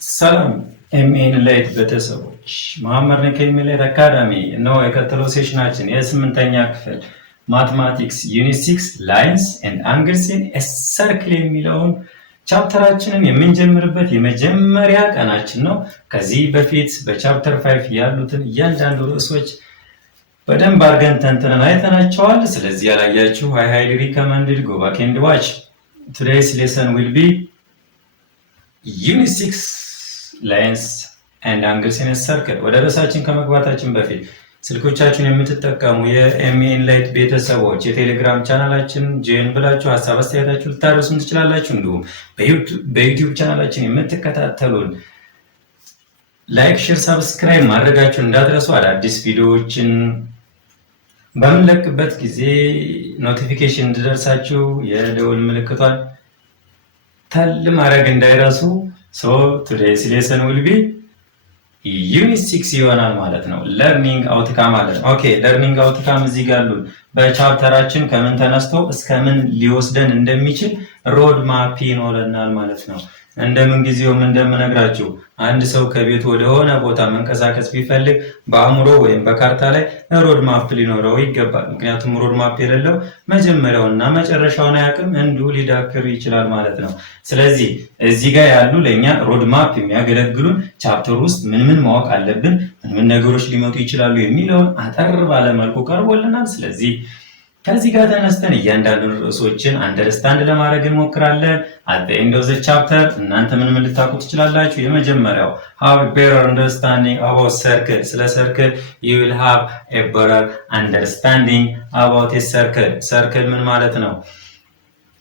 ሰላም ኤምኤን ላይት ቤተሰቦች መሐመድ ነኝ ከኤምኤን አካዳሚ ነው። የቀጠለው ሴሽናችን የስምንተኛ ክፍል ማትማቲክስ ዩኒት 6 ላይንስ ኤንድ አንግልስ ኢን ኤ ሰርክል የሚለውን ቻፕተራችንን የምንጀምርበት የመጀመሪያ ቀናችን ነው። ከዚህ በፊት በቻፕተር 5 ያሉትን እያንዳንዱ ርዕሶች በደንብ አድርገን ተንትነን አይተናቸዋል። ስለዚህ ያላያችሁ I highly recommended go back and watch. Today's lesson will be Unit 6 Lines and Angles in a Circle. ወደ ርዕሳችን ከመግባታችን በፊት ስልኮቻችሁን የምትጠቀሙ የኤምኤን ላይት ቤተሰቦች የቴሌግራም ቻናላችን ጆይን ብላችሁ ሀሳብ አስተያየታችሁ ልታደርሱን ትችላላችሁ። እንዲሁም በዩቲዩብ ቻናላችን የምትከታተሉን ላይክ፣ ሼር፣ ሰብስክራይብ ማድረጋችሁን እንዳትረሱ። አዳዲስ ቪዲዮዎችን በምንለቅበት ጊዜ ኖቲፊኬሽን እንዲደርሳችሁ የደወል ምልክቷን ተል ማድረግ እንዳይረሱ። So today's lesson will be Unit 6 ይሆናል ማለት ነው። ለርኒንግ አውትካም አለ። ኦኬ ለርኒንግ አውትካም እዚህ ጋር አሉ። በቻፕተራችን ከምን ተነስቶ እስከምን ሊወስደን እንደሚችል ሮድ ማፕ ይኖረናል ማለት ነው። እንደምን ጊዜውም እንደምነግራችሁ አንድ ሰው ከቤት ወደ ሆነ ቦታ መንቀሳቀስ ቢፈልግ በአእምሮ ወይም በካርታ ላይ ሮድ ማፕ ሊኖረው ይገባል። ምክንያቱም ሮድ ማፕ የሌለው መጀመሪያውና መጨረሻውን አያውቅም፣ እንዲሁ ሊዳክር ይችላል ማለት ነው። ስለዚህ እዚህ ጋር ያሉ ለኛ ሮድ ማፕ የሚያገለግሉን ቻፕተር ውስጥ ምን ማወቅ አለብን፣ ምን ነገሮች ሊመጡ ይችላሉ የሚለውን አጠር ባለ መልኩ ቀርቦልናል። ስለዚህ ከዚህ ጋር ተነስተን እያንዳንዱ ርዕሶችን አንደርስታንድ ለማድረግ እንሞክራለን። at the end of the chapter እናንተ ምን ልታውቁ ትችላላችሁ? የመጀመሪያው have a better understanding about circle። ስለ ሰርክል you will have a better understanding about a circle። ሰርክል ምን ማለት ነው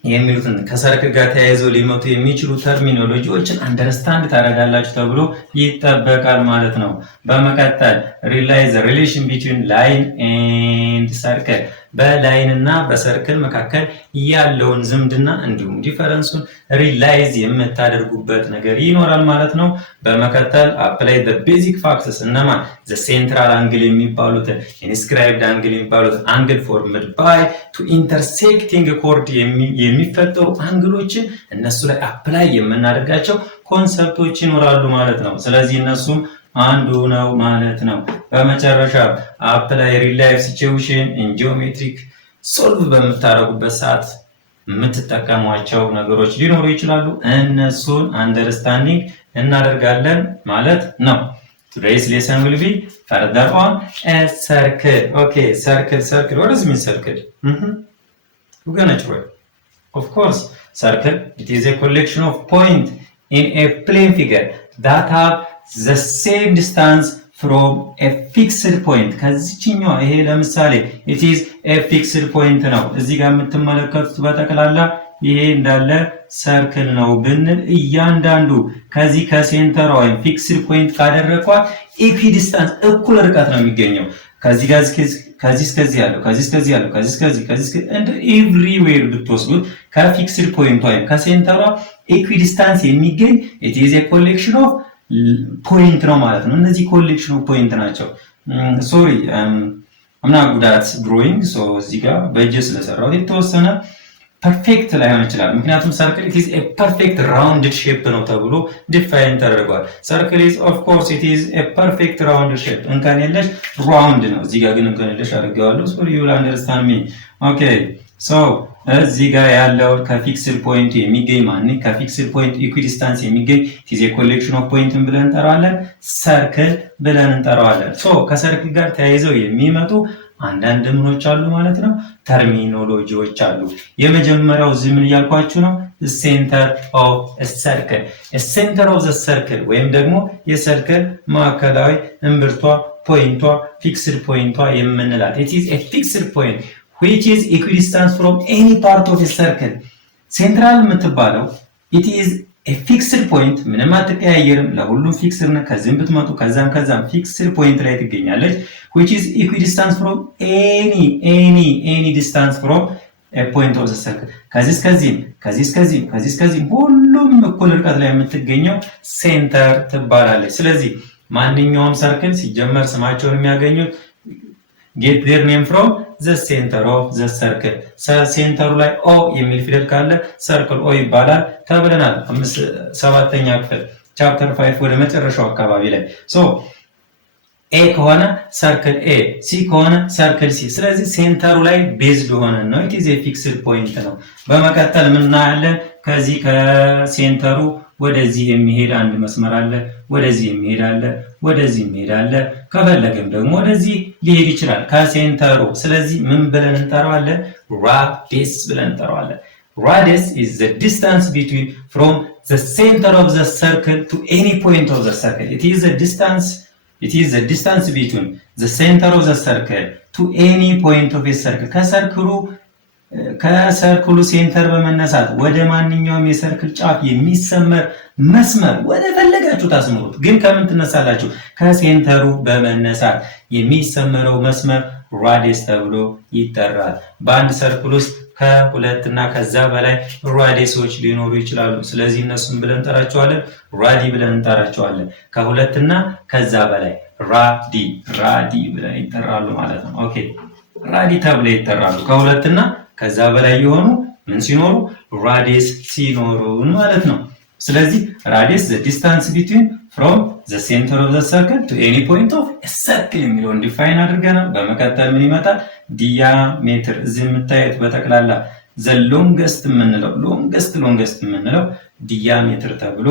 የሚሉትን ከሰርክል ጋር ተያይዘው ሊመጡ የሚችሉ ተርሚኖሎጂዎችን አንደርስታንድ ታደርጋላችሁ ተብሎ ይጠበቃል ማለት ነው። በመቀጠል realize the relation between line and circle። በላይን እና በሰርክል መካከል ያለውን ዝምድና እንዲሁም ዲፈረንሱን ሪላይዝ የምታደርጉበት ነገር ይኖራል ማለት ነው። በመቀጠል apply the basic facts እነማን the central angle የሚባሉት inscribed angle የሚባሉት angle formed by two intersecting chord የሚፈጠሩ አንግሎችን እነሱ ላይ አፕላይ የምናደርጋቸው ኮንሰፕቶች ይኖራሉ ማለት ነው። ስለዚህ እነሱም አንዱ ነው ማለት ነው። በመጨረሻ apply real life situation in geometric solve በምታረጉበት ሰዓት የምትጠቀሟቸው ነገሮች ሊኖሩ ይችላሉ። እነሱን አንደርስታንዲንግ እናደርጋለን ማለት ነው። Today's lesson will be further on a circle. Okay, circle. What does it mean circle? We're gonna try. Of course, circle, it is a collection of points in a plane figure that have the same distance from a fixed point። ከዚህኛው ይሄ ለምሳሌ it is a fixed point ነው። እዚህ ጋር የምትመለከቱት በጠቅላላ ይሄ እንዳለ ሰርክል ነው ብንል እያንዳንዱ ከዚህ ከሴንተር ወይም ፊክስድ ፖይንት ካደረኳት ኢኩዲስታንስ እኩል ርቀት ነው የሚገኘው። ከዚህ ጋር ከዚህ እስከዚህ ያለው ከዚህ እስከዚህ ያለው ከዚህ እስከዚህ እንደ ኤቭሪዌር ብትወስዱት ከፊክስድ ፖይንት ወይም ከሴንተሯ ኢኩዲስታንስ የሚገኝ it is a collection of ፖይንት ነው ማለት ነው። እነዚህ ኮሌክሽን ኦፍ ፖይንት ናቸው። ሶሪ I'm not good at drawing so እዚህ ጋር በእጄ ስለሰራሁት የተወሰነ ፐርፌክት ላይሆን ይችላል። ምክንያቱም ሰርክል it is a perfect rounded shape ነው ተብሎ ዲፋይን ተደርጓል። ሰርክል is of course it is a perfect rounded shape እንከን የለሽ round ነው። እዚህ ጋር ግን እንከን የለሽ አድርጌዋለሁ so you will understand me. Okay so እዚህ ጋር ያለው ከፊክስድ ፖይንት የሚገኝ ማንኝ ከፊክስድ ፖይንት ኢኩዲስታንስ የሚገኝ it is a collection of point ብለን እንጠራዋለን፣ ሰርክል ብለን እንጠራዋለን። ሶ ከሰርክል ጋር ተያይዘው የሚመጡ አንዳንድ ምኖች አሉ ማለት ነው፣ ተርሚኖሎጂዎች አሉ። የመጀመሪያው እዚህ ምን እያልኳችሁ ነው? center of a circle. a center of the circle ወይም ደግሞ የሰርክል ማዕከላዊ እምብርቷ ፖይንቷ ፊክስድ ፖይንቷ የምንላት it is a fixed point which is equidistant from any part of a circle. ሴንትራል የምትባለው it is a fixed point ምንም አትቀያየርም፣ ለሁሉም ፊክስድ ነው። ከዚህም ብትመጡ ከዛም ፊክስድ ፖይንት ላይ ትገኛለች which is equidistant from any distance from a point of the circle. ከዚህ ሁሉም እኩል ርቀት ላይ የምትገኘው ሴንተር ትባላለች። ስለዚህ ማንኛውም ሰርክል ሲጀመር ስማቸውን የሚያገኙት get their name from the center of the circle. ሴንተሩ ላይ ኦ የሚል ፊደል ካለ ሰርክል ኦ ይባላል ተብለናል። ሰባተኛ ክፍል ቻፕተር 5 ወደ መጨረሻው አካባቢ ላይ ሶ ኤ ከሆነ ሰርክል ኤ፣ ሲ ከሆነ ሰርክል ሲ። ስለዚህ ሴንተሩ ላይ ቤዝድ ሆነ ነው። ኢት ኢዝ ኤ ፊክስድ ፖይንት ነው። በመቀጠል ምን እናያለን? ከዚህ ከሴንተሩ ወደዚህ የሚሄድ አንድ መስመር አለ፣ ወደዚህ የሚሄድ አለ፣ ወደዚህ የሚሄድ አለ። ከፈለገም ደግሞ ወደዚህ ሊሄድ ይችላል ከሴንተሩ። ስለዚህ ምን ብለን እንጠራዋለን? ራዲየስ ብለን እንጠራዋለን። Radius is the distance between from the center of the circle to any point of the circle. It is the distance between the center of the circle to any point of a circle. ከሰርክሉ ሴንተር በመነሳት ወደ ማንኛውም የሰርክል ጫፍ የሚሰመር መስመር ወደ ፈለጋችሁ ታስምሩት። ግን ከምን ትነሳላችሁ? ከሴንተሩ በመነሳት የሚሰመረው መስመር ራዲየስ ተብሎ ይጠራል። በአንድ ሰርክል ውስጥ ከሁለት እና ከዛ በላይ ራዲየሶች ሊኖሩ ይችላሉ። ስለዚህ እነሱን ብለን እንጠራቸዋለን ራዲ ብለን እንጠራቸዋለን። ከሁለት እና ከዛ በላይ ራዲ ብለን ይጠራሉ ማለት ነው። ኦኬ ራዲ ተብለው ይጠራሉ። ከሁለት እና ከዛ በላይ የሆኑ ምን ሲኖሩ? ራዲየስ ሲኖሩ ማለት ነው። ስለዚህ ራዲየስ the distance between from the center of the circle to any point of a circle የሚለውን ዲፋይን አድርገናል። በመቀጠል ምን ይመጣል? ዲያሜትር። እዚህ የምታዩት በጠቅላላ the longest የምንለው ዲያሜትር ተብሎ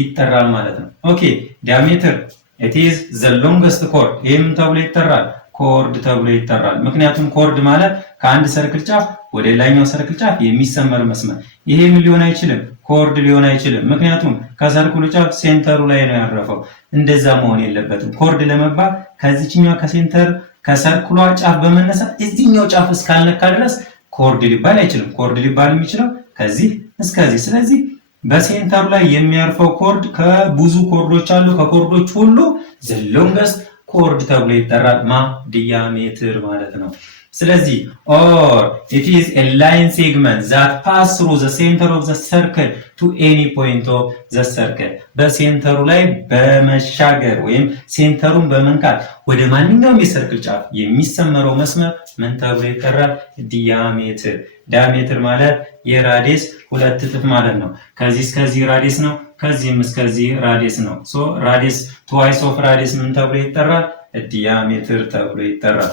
ይጠራል ማለት ነው። ኦኬ ዲያሜትር it is the longest chord። ይህም ተብሎ ይጠራል ኮርድ ተብሎ ይጠራል። ምክንያቱም ኮርድ ማለት ከአንድ ሰርክል ጫፍ ወደ ሌላኛው ሰርክል ጫፍ የሚሰመር መስመር። ይሄ ምን ሊሆን አይችልም? ኮርድ ሊሆን አይችልም። ምክንያቱም ከሰርክሉ ጫፍ ሴንተሩ ላይ ነው ያረፈው። እንደዛ መሆን የለበትም። ኮርድ ለመባል ከዚህኛው ከሰርክሏ ጫፍ በመነሳት እዚህኛው ጫፍ እስካልነካ ድረስ ኮርድ ሊባል አይችልም። ኮርድ ሊባል የሚችለው ከዚህ እስከዚህ። ስለዚህ በሴንተሩ ላይ የሚያርፈው ኮርድ ከብዙ ኮርዶች አሉ። ከኮርዶች ሁሉ the longest ኮርድ ተብሎ ይጠራል። ዲያሜትር ማለት ነው። ስለዚህ or it is a line segment that pass through the center of the circle to any point of the circle. በሴንተሩ ላይ በመሻገር ወይም ሴንተሩን በመንካት ወደ ማንኛውም የሰርክል ጫፍ የሚሰመረው መስመር ምን ተብሎ ይጠራል? ዲያሜትር። ዲያሜትር ማለት የራዲየስ ሁለት እጥፍ ማለት ነው። ከዚህ እስከዚህ ራዲየስ ነው፣ ከዚህም እስከዚህ ራዲየስ ነው። ሶ ራዲየስ ትዋይስ ኦፍ ራዲየስ ምን ተብሎ ይጠራል? ዲያሜትር ተብሎ ይጠራል።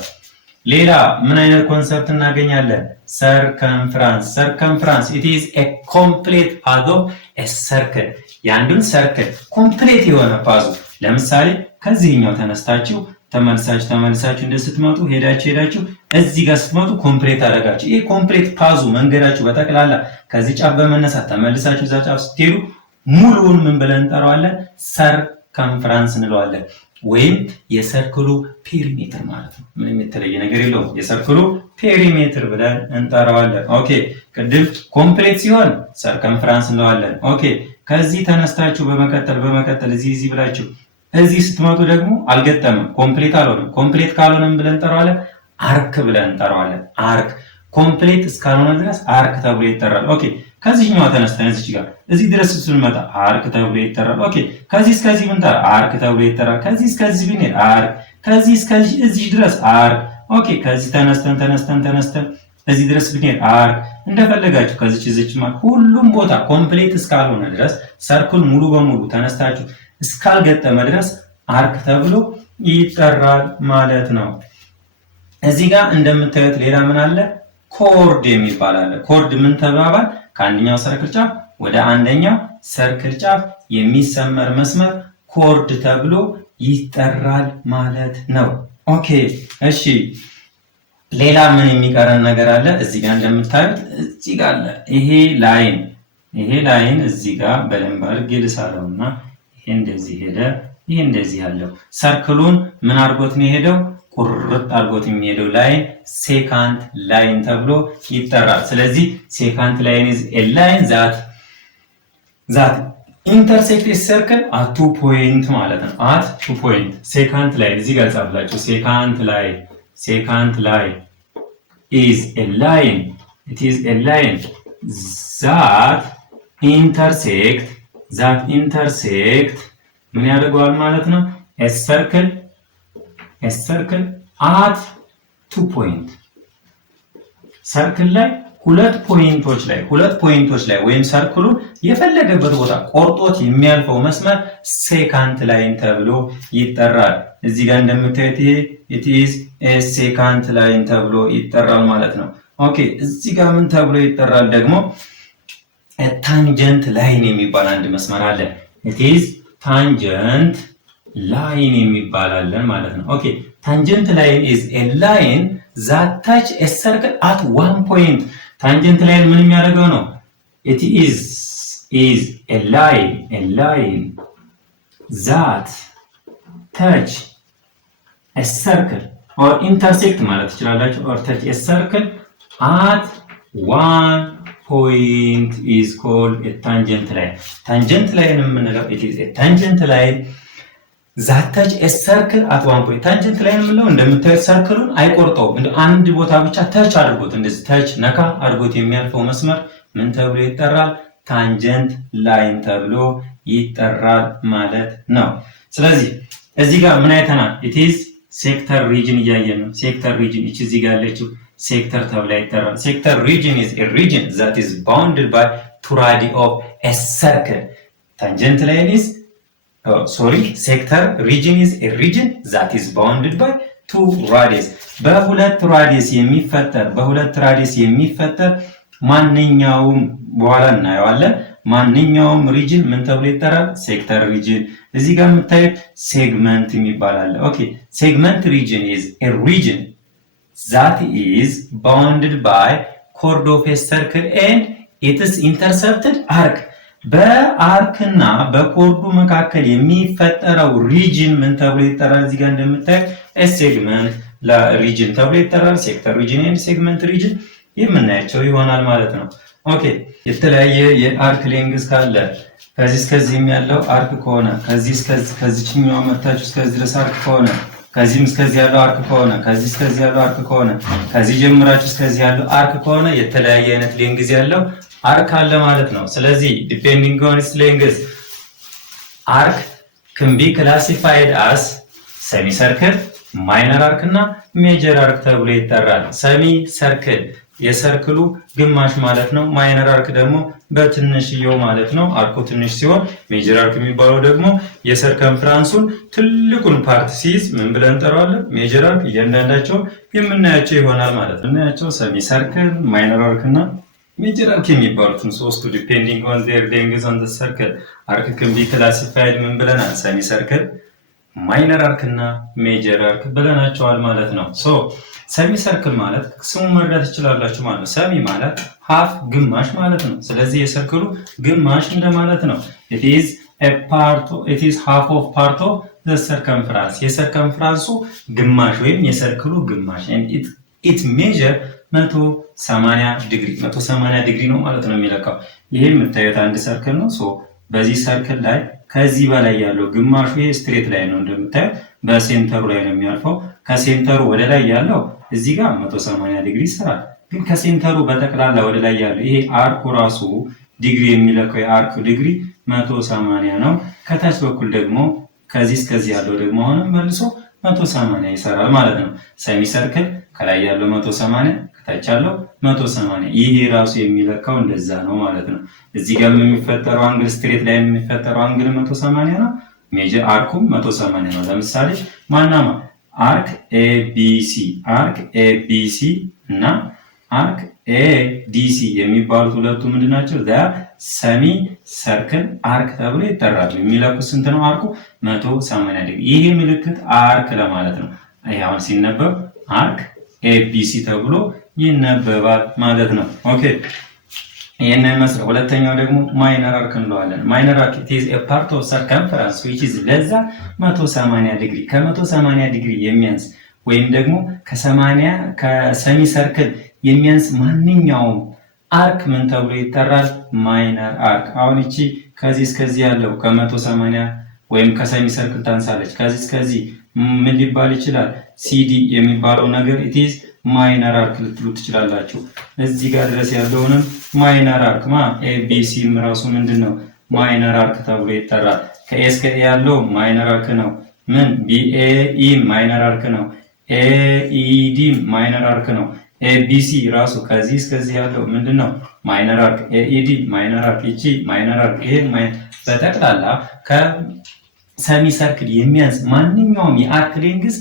ሌላ ምን አይነት ኮንሰፕት እናገኛለን? ሰርከምፍራንስ። ሰርከምፍራንስ it is a complete path of a circle። የአንዱን ሰርክል ኮምፕሌት የሆነ ፓዙ። ለምሳሌ ከዚህኛው ተነስታችሁ ተመልሳችሁ እንደስትመጡ ሄዳችሁ እዚህ ጋር ስትመጡ ኮምፕሌት አደረጋችሁ። ይሄ ኮምፕሌት ፓዙ መንገዳችሁ በጠቅላላ ከዚህ ጫፍ በመነሳት ተመልሳችሁ እዛ ጫፍ ስትሄዱ ሙሉውን ምን ብለን እንጠራዋለን? ሰርከምፍራንስ እንለዋለን። ወይም የሰርክሉ ፔሪሜትር ማለት ነው። ምንም የተለየ ነገር የለውም። የሰርክሉ ፔሪሜትር ብለን እንጠራዋለን። ኦኬ ቅድም ኮምፕሌት ሲሆን ሰርከምፍራንስ እንለዋለን። ኦኬ ከዚህ ተነስታችሁ በመቀጠል እዚህ ብላችሁ እዚህ ስትመጡ ደግሞ አልገጠምም፣ ኮምፕሌት አልሆነም። ኮምፕሌት ካልሆነም ብለን እንጠራዋለን አርክ ብለን እንጠራዋለን። አርክ ኮምፕሌት እስካልሆነ ድረስ አርክ ተብሎ ይጠራል። ኦኬ ከዚህኛው ተነስተን እዚህ ጋር እዚህ ድረስ ስንመጣ አርክ ተብሎ ይጠራል። ኦኬ ከዚህ እስከዚህ ብንጠራ አርክ ተብሎ ይጠራል። ከዚህ እስከዚህ ብንሄድ አርክ፣ ከዚህ እስከዚህ እዚህ ድረስ አርክ። ኦኬ ከዚህ ተነስተን እዚህ ድረስ ብንሄድ አርክ። እንደፈለጋችሁ ከዚች እዚች ማለት ሁሉም ቦታ ኮምፕሌት እስካልሆነ ድረስ ሰርክል ሙሉ በሙሉ ተነስታችሁ እስካልገጠመ ድረስ አርክ ተብሎ ይጠራል ማለት ነው። እዚህ ጋር እንደምታዩት ሌላ ምን አለ? ኮርድ የሚባል አለ። ኮርድ ምን ተባባል? ከአንደኛው ሰርክል ጫፍ ወደ አንደኛው ሰርክል ጫፍ የሚሰመር መስመር ኮርድ ተብሎ ይጠራል ማለት ነው። ኦኬ እሺ ሌላ ምን የሚቀረን ነገር አለ? እዚህ ጋር እንደምታዩት እዚህ ጋር አለ። ይሄ ላይን እዚህ ጋር በደንብ አድርጌ ልሳለውና ይሄ እንደዚህ ሄደ፣ ይሄ እንደዚህ ያለው ሰርክሉን ምን አድርጎት ነው የሄደው? ቁርጥ አድርጎት የሚሄደው ላይን ሴካንት ላይን ተብሎ ይጠራል። ስለዚህ ሴካንት ላይን is a line that intersect a circle at 2 point ማለት ነው። at 2 point ሴካንት ላይን እዚህ ጋር ጻፍላችሁ። ሴካንት ላይን is a line that intersect ምን ያደርገዋል ማለት ነው? a circle at 2 point ሰርክል ላይ ሁለት ፖይንቶች ላይ ወይም ሰርክሉን የፈለገበት ቦታ ቆርጦት የሚያልፈው መስመር ሴካንት ላይን ተብሎ ይጠራል። እዚህ ጋር እንደምታዩት ይሄ it is a secant line ተብሎ ይጠራል ማለት ነው። ኦኬ እዚህ ጋር ምን ተብሎ ይጠራል ደግሞ ታንጀንት ላይን የሚባል አንድ መስመር አለ። it is tangent line የሚባል አለ ማለት ነው። ኦኬ ታንጀንት ላይን is a line that touch a circle at one point ታንጀንት ላይን ምን የሚያደርገው ነው? it is a line that touch a circle or intersect ማለት ትችላላችሁ or touch a circle at one point is called a tangent line tangent line የምንለው it is a tangent line that touch a circle at one point tangent line የምንለው እንደምታዩት ሰርክሉን አይቆርጠውም እንደ አንድ ቦታ ብቻ ታች አድርጎት እንደዚህ ታች ነካ አድርጎት የሚያልፈው መስመር ምን ተብሎ ይጠራል? ታንጀንት ላይን ተብሎ ይጠራል ማለት ነው። ስለዚህ እዚህ ጋር ምን አይተናል? it is ሴክተር ሪጅን እያየን ነው። ሴክተር ሪጅን እዚህ ጋር ያለችው ሴክተር ተብላ ይጠራል። ሴክተር region is a region that is bounded by two radii of a circle. Tangent line is sector region is a region that is bounded by two radius. በሁለት ራዲየስ የሚፈጠር ማንኛውም በኋላ እናየዋለን። ማንኛውም ሪጅን ምን ተብሎ ይጠራል? ሴክተር ሪጅን። እዚህ ጋር የምታዩት ሴግመንት የሚባል አለ። ኦኬ ሴግመንት region is a region that is bounded by chord of a circle and its intercepted arc. በአርክና በኮርዱ መካከል የሚፈጠረው ሪጅን ምን ተብሎ ይጠራል? እዚህ ጋር እንደምታዩት ሴግመንት ሪጅን ተብሎ ይጠራል። ሴክተር ሪጅን እና ሴግመንት ሪጅን የምናያቸው ይሆናል ማለት ነው። ኦኬ የተለያየ የአርክ ሌንግዝ ካለ ከዚህ እስከዚህም ያለው አርክ ከሆነ ከዚህኛው መታችሁ እስከዚህ ድረስ አርክ ከሆነ ከዚህም እስከዚህ ያለው አርክ ከሆነ ከዚህ እስከዚህ ያለው አርክ ከሆነ ከዚህ ጀምራችሁ እስከዚህ ያለው አርክ ከሆነ የተለያየ አይነት ሌንግዝ ያለው አርክ አለ ማለት ነው። ስለዚህ ዲፔንዲንግ ኦን ኢትስ ሌንግዝ አርክ can be classified as ሰሚ ሰርክል፣ ማይነር አርክ እና ሜጀር አርክ ተብሎ ይጠራል። ሰሚ ሰርክል የሰርክሉ ግማሽ ማለት ነው። ማይነር አርክ ደግሞ በትንሽየው ማለት ነው። አርኩ ትንሽ ሲሆን ሜጀር አርክ የሚባለው ደግሞ የሰርከምፍራንሱን ትልቁን ፓርት ሲይዝ ምን ብለን እንጠራዋለን? ሜጀር አርክ። እያንዳንዳቸው የምናያቸው ይሆናል ማለት ነው። እናያቸው ሰሚ ሰርክል፣ ማይነር አርክ እና ሜጀር አርክ የሚባሉትን ሶስቱ ዲፔንዲንግ ኦን ዜር ሌንግዝ ኦን ዘ ሰርክል አርክ can be classified ምን ብለናል? ሰሚ ሰርክል፣ ማይነር አርክ እና ሜጀር አርክ ብለናቸዋል ማለት ነው። ሶ ሰሚ ሰርክል ማለት ስሙ መረዳት ትችላላችሁ ማለት ነው። ሰሚ ማለት ሃፍ ግማሽ ማለት ነው። ስለዚህ የሰርክሉ ግማሽ እንደማለት ነው። it is half of part of the circumference የሰርከምፍራንሱ ግማሽ ወይም የሰርክሉ ግማሽ and it measure 180 ዲግሪ ነው ማለት ነው የሚለካው። ይሄ የምታዩት አንድ ሰርክል ነው። ሶ በዚህ ሰርክል ላይ ከዚህ በላይ ያለው ግማሹ ይሄ ስትሬት ላይ ነው እንደምታዩት በሴንተሩ ላይ ነው የሚያልፈው። ከሴንተሩ ወደ ላይ ያለው እዚህ ጋር 180 ዲግሪ ይሰራል። ግን ከሴንተሩ በጠቅላላ ወደ ላይ ያለው ይሄ አርኩ ራሱ ዲግሪ የሚለካው የአርክ ዲግሪ 180 ነው። ከታች በኩል ደግሞ ከዚህ እስከዚህ ያለው ደግሞ አሁንም መልሶ 180 ይሰራል ማለት ነው። ሰሚ ሰርክል ከላይ ያለው 180 ከታች ያለው 180 ይሄ ራሱ የሚለካው እንደዛ ነው ማለት ነው። እዚህ ጋር የሚፈጠረው አንግል ስትሬት ላይ የሚፈጠረው አንግል 180 ነው። ሜጀር አርኩም 180 ነው። ለምሳሌ ማናማ አርክ ኤቢሲ እና አርክ ኤዲሲ የሚባሉት ሁለቱ ምንድናቸው? ሰሚ ሰርክል አርክ ተብሎ ይጠራሉ። የሚለኩት ስንት ነው? አርኩ 180 ዲግሪ። ይሄ ምልክት አርክ ለማለት ነው። አሁን ሲነበብ አርክ ኤቢሲ ተብሎ ይነበባል ማለት ነው። ኦኬ ይሄን መስለ ሁለተኛው ደግሞ ማይነር አርክ እንለዋለን። ማይነር አርክ is a part of circumference which is ለዛ 180 ዲግሪ ከ180 ዲግሪ የሚያንስ ወይም ደግሞ ከሰሚ ሰርክል የሚያንስ ማንኛውም አርክ ምን ተብሎ ይጠራል? ማይነር አርክ። አሁን እቺ ከዚህ እስከዚህ ያለው ከ180 ወይም ከሰሚ ሰርክል ታንሳለች። ከዚህ እስከዚህ ምን ሊባል ይችላል? ሲዲ የሚባለው ነገር it is ማይነር አርክ ልትሉ ትችላላችሁ። እዚህ ጋር ድረስ ያለውንም ማይነር አርክ ኤቢሲ ራሱ ምንድነው? ማይነር አርክ ተብሎ ይጠራል። ከኤስ ከኤ ያለው ማይነር አርክ ነው። ምን ቢኤኢ ማይነር አርክ ነው። ኤኢዲ ማይነር አርክ ነው። ኤቢሲ ራሱ ከዚህ እስከዚህ ያለው ምንድነው? ማይነር አርክ። ኤኢዲ ማይነር አርክ፣ እቺ ማይነር አርክ። ይሄ በጠቅላላ ከሰሚ ሰርክል የሚያንስ ማንኛውም የአርክ ሌንግዝ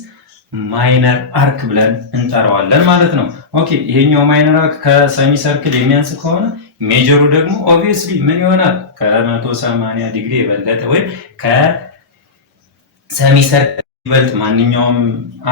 ማይነር አርክ ብለን እንጠራዋለን ማለት ነው። ኦኬ ይሄኛው ማይነር አርክ ከሰሚ ሰርክል የሚያንስ ከሆነ ሜጀሩ ደግሞ ኦብቪየስሊ ምን ይሆናል? ከ180 ዲግሪ የበለጠ ወይም ከሰሚ ሰርክል ይበልጥ ማንኛውም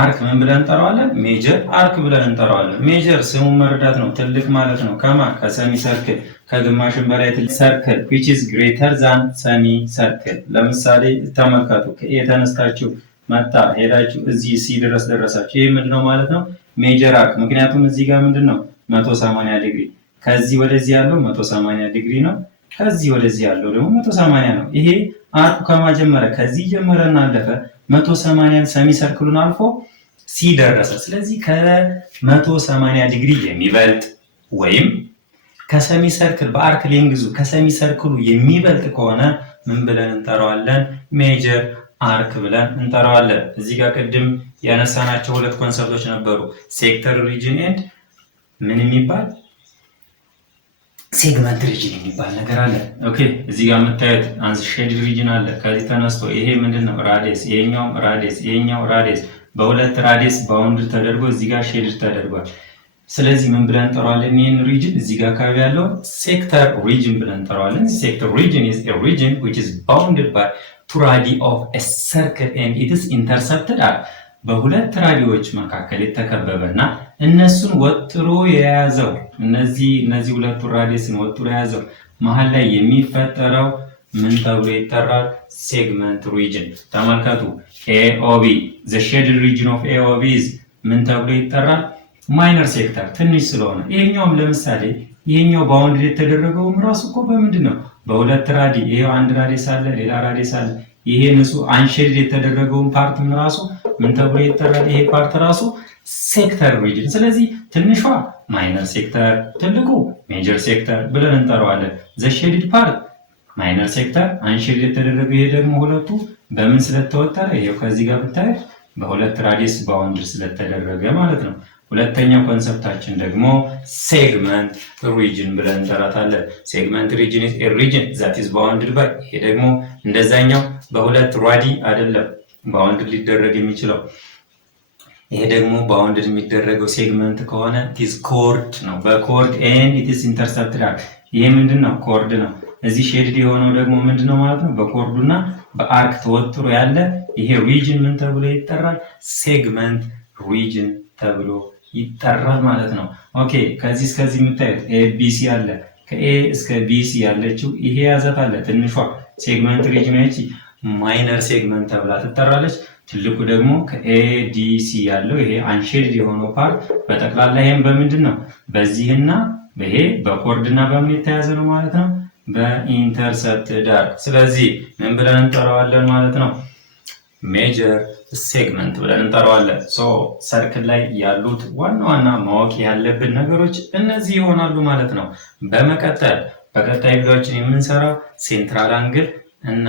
አርክ ምን ብለን እንጠራዋለን? ሜጀር አርክ ብለን እንጠራዋለን። ሜጀር ስሙን መረዳት ነው፣ ትልቅ ማለት ነው። ከሰሚ ሰርክል ከግማሽን በላይ ትልቅ ሰርክል which is greater than ሰሚ ሰርክል። ለምሳሌ ተመልከቱ፣ ከኤ ተነስታችሁ መጣ ሄዳችሁ እዚህ ሲ ድረስ ደረሳችሁ። ይሄ ምንድነው ማለት ነው? ሜጀር አርክ። ምክንያቱም እዚህ ጋር ምንድነው 180 ዲግሪ፣ ከዚህ ወደዚህ ያለው 180 ዲግሪ ነው፣ ከዚህ ወደዚህ ያለው ደግሞ 180 ነው። ይሄ አርኩ ከማጀመሪያ ከዚህ ጀመረና አለፈ 180 ሰሚ ሰርክሉን አልፎ ሲ ደረሰ። ስለዚህ ከ180 ዲግሪ የሚበልጥ ወይም ከሰሚ ሰርክል በአርክ ሌንግዙ ከሰሚ ሰርክሉ የሚበልጥ ከሆነ ምን ብለን እንጠራዋለን? ሜጀር አርክ ብለን እንጠራዋለን። እዚህ ጋር ቅድም ያነሳናቸው ሁለት ኮንሰፕቶች ነበሩ። ሴክተር ሪጅን ኤንድ ምን የሚባል ሴግመንት ሪጅን የሚባል ነገር አለ። ኦኬ እዚህ ጋር የምታዩት አንሼድ ሪጅን አለ። ከዚህ ተነስቶ ይሄ ምንድነው? ራዲየስ፣ ይሄኛው ራዲየስ፣ ይሄኛው ራዲየስ፣ በሁለት ራዲየስ ባውንድ ተደርጎ እዚህ ጋር ሼድ ተደርጓል። ስለዚህ ምን ብለን እንጠራዋለን? ይሄን ሪጅን እዚህ ጋር አካባቢ ያለው ሴክተር ሪጅን ብለን እንጠራዋለን። ሴክተር ሪጅን is a region which is bounded by two radii of a circle and it is intersected at በሁለት ራዲዎች መካከል የተከበበና እነሱን ወጥሮ የያዘው እነዚህ ሁለቱ ራዲየስን ወጥሮ የያዘው መሃል ላይ የሚፈጠረው ምን ተብሎ ይጠራል? ሴግመንት ሪጅን። ተመልከቱ AOB the shaded region of AOB is ምን ተብሎ ይጠራል? ማይነር ሴክተር ትንሽ ስለሆነ። ይሄኛውም ለምሳሌ ይሄኛው ባውንድ የተደረገውም ራሱ እኮ በምንድን ነው? በሁለት ራዲ። ይሄው አንድ ራዲየስ አለ፣ ሌላ ራዲየስ አለ። ይሄ ንጹህ አንሼድ የተደረገውን ፓርት ምን ራሱ ምን ተብሎ ይጠራል? ይሄ ፓርት ራሱ ሴክተር ሪጅን። ስለዚህ ትንሿ ማይነር ሴክተር፣ ትልቁ ሜጀር ሴክተር ብለን እንጠራዋለን። ዘ ሼድድ ፓርት ማይነር ሴክተር፣ አንሼድ የተደረገ ይሄ ደግሞ ሁለቱ በምን ስለተወጠረ ይሄው ከዚህ ጋር ብታዩት በሁለት ራዲየስ ባውንድ ስለተደረገ ማለት ነው። ሁለተኛው ኮንሰፕታችን ደግሞ ሴግመንት ሪጅን ብለን እንጠራታለን። ሴግመንት ሪጅን is a region that is bounded by ይሄ ደግሞ እንደዛኛው በሁለት ራዲ አይደለም ባውንድ ሊደረግ የሚችለው። ይሄ ደግሞ ባውንድ የሚደረገው ሴግመንት ከሆነ it is chord ነው፣ በኮርድ and it is intersected። ይሄ ምንድነው? ኮርድ ነው። እዚህ ሼድድ የሆነው ደግሞ ምንድነው ማለት ነው? በኮርዱና በአርክ ተወጥሮ ያለ ይሄ ሪጅን ምን ተብሎ ይጠራል? ሴግመንት ሪጅን ተብሎ ይጠራል ማለት ነው። ኦኬ ከዚህ እስከዚህ የምታዩት ኤቢሲ አለ። ከኤ እስከ ቢሲ ያለችው ይሄ ያዛት አለ። ትንሿ ሴግመንት ሪጅን እቺ ማይነር ሴግመንት ተብላ ትጠራለች። ትልቁ ደግሞ ከኤዲሲ ያለው ይሄ አንሼድ የሆነው ፓርት በጠቅላላ ይሄም በምንድን ነው? በዚህና በይሄ በኮርድና በምን የተያዘ ነው ማለት ነው? በኢንተርሰፕትድ አርክ። ስለዚህ ምን ብለን እንጠራዋለን ማለት ነው? ሜጀር ሴግመንት ብለን እንጠራዋለን። ሰርክል ላይ ያሉት ዋና ዋና ማወቅ ያለብን ነገሮች እነዚህ ይሆናሉ ማለት ነው። በመቀጠል በቀጣይ ቪዲዮችን የምንሰራው ሴንትራል አንግል እና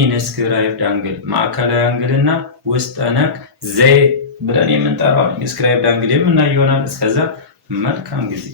ኢንስክራይብድ አንግል፣ ማዕከላዊ አንግል እና ውስጠ ነክ ዘ ብለን የምንጠራው ኢንስክራይብድ አንግል የምናየው ይሆናል። እስከዛ መልካም ጊዜ